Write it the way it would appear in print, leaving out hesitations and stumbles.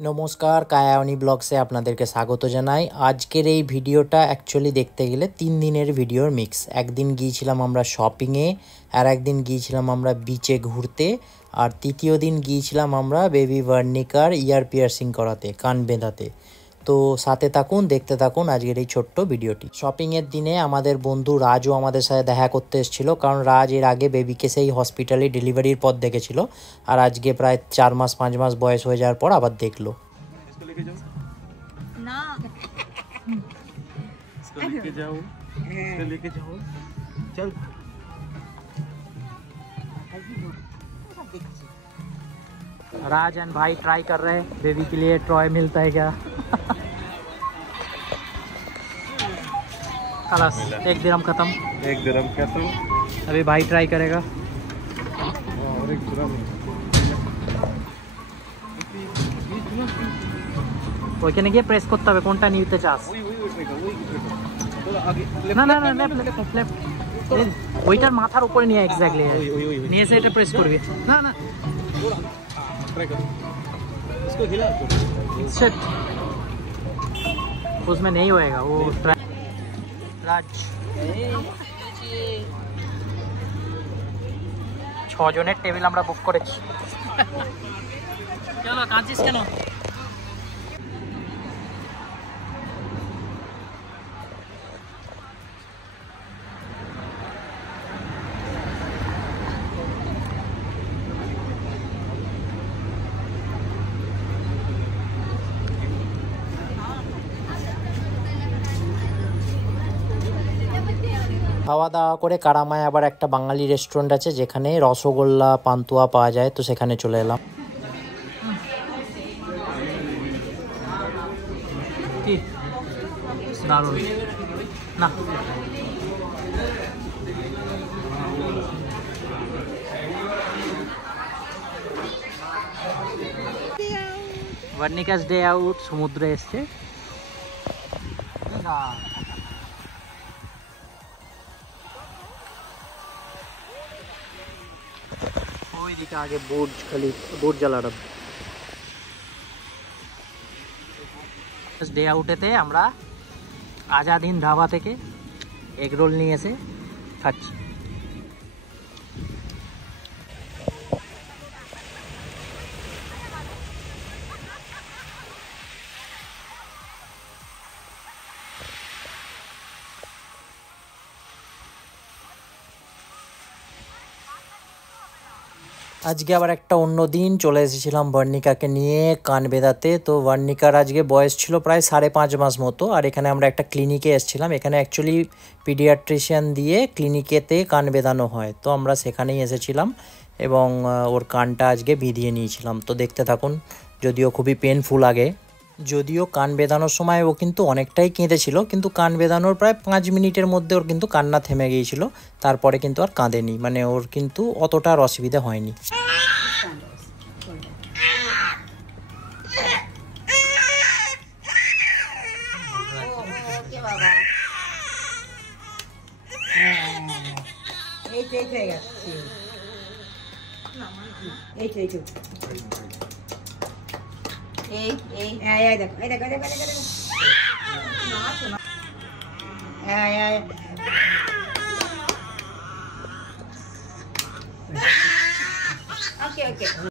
নমস্কার, কায়ায়নি ব্লগসে আপনাদেরকে স্বাগত জানাই। আজকের এই ভিডিওটা অ্যাকচুয়ালি দেখতে গেলে 3 দিনের ভিডিওর মিক্স। একদিন গিয়েছিলাম আমরা শপিংয়ে, আর একদিন গিয়েছিলাম আমরা বিচে ঘুরতে, আর তৃতীয় দিন গিয়েছিলাম আমরা বেবি ভার্নিকার ইয়ার পিয়ার্সিং করাতে, কান বেঁধাতে। তো সাথে থাকুন, দেখতে থাকুন আজকের এই ছোট্ট ভিডিওটি। শপিংয়ের দিনে আমাদের বন্ধু রাজও আমাদের সাথে দেখা করতে এসেছিলো, কারণ রাজ এর আগে বেবিকে সেই হসপিটালে ডেলিভারির পর দেখেছিল, আর আজকে প্রায় 4-5 মাস বয়স হয়ে যাওয়ার পর আবার দেখলো। ना इसको लेके जाओ, इसको लेके जाओ, चल। राज एंड भाई ट्राई कर रहे हैं बेबी के लिए टॉय मिलता है क्या। खलास, 1 दिरहम खत्म। 1 दिरहम खत्म। अभी भाई ट्राई करेगा। और 1 दिरहम। ওইখানে গিয়ে প্রেস করতে হবে কোনটা নিতে চাস। না না না, লেফট। ওইটার মাথার উপরে নিয়ে এক্স্যাক্টলি নিয়ে এসে এটা প্রেস করবি। না না, ट्राई कर, इसको हिला। शिट, उसमें नहीं होएगा वो। রাজ 6 জনের টেবিল আমরা বুক করেছি। চলো, কাঁদছিস কেন? খাওয়া দাওয়া করে কারামায় আবার একটা বাঙালি রেস্টুরেন্ট আছে যেখানে রসগোল্লা পান্তুয়া পাওয়া যায়, তো সেখানে চলে এলাম। কি দারুণ না, ভার্নিকাস ডে আউট সমুদ্রে এসছে। ওইদিকে আগে বুর্জ আল আরব। ডে আউটেতে আমরা আজাদ হিন্দ ধাবা থেকে এগ রোল নিয়ে এসে খাচ্ছি। আজকে আবার একটা অন্য দিন চলে এসেছিলাম ভার্নিকাকে নিয়ে কান বেঁধাতে। তো ভার্নিকার আজকে বয়স ছিল প্রায় 5.5 মাস মতো, আর এখানে আমরা একটা ক্লিনিকে এসেছিলাম। এখানে অ্যাকচুয়ালি পিডিয়াট্রিশিয়ান দিয়ে ক্লিনিকেতে কান বেঁধানো হয়, তো আমরা সেখানেই এসেছিলাম এবং ওর কানটা আজকে বিঁধিয়ে নিয়েছিলাম। তো দেখতে থাকুন, যদিও খুবই পেনফুল আগে, যদিও কান বেঁধানোর সময় ও কিন্তু অনেকটাই কেঁদেছিল, কিন্তু কান বেঁধানোর প্রায় 5 মিনিটের মধ্যে ওর কিন্তু কান্না থেমে গিয়েছিল। তারপরে কিন্তু আর কাঁদেনি, মানে ওর কিন্তু অতটা আর অসুবিধা হয়নি। Okay okay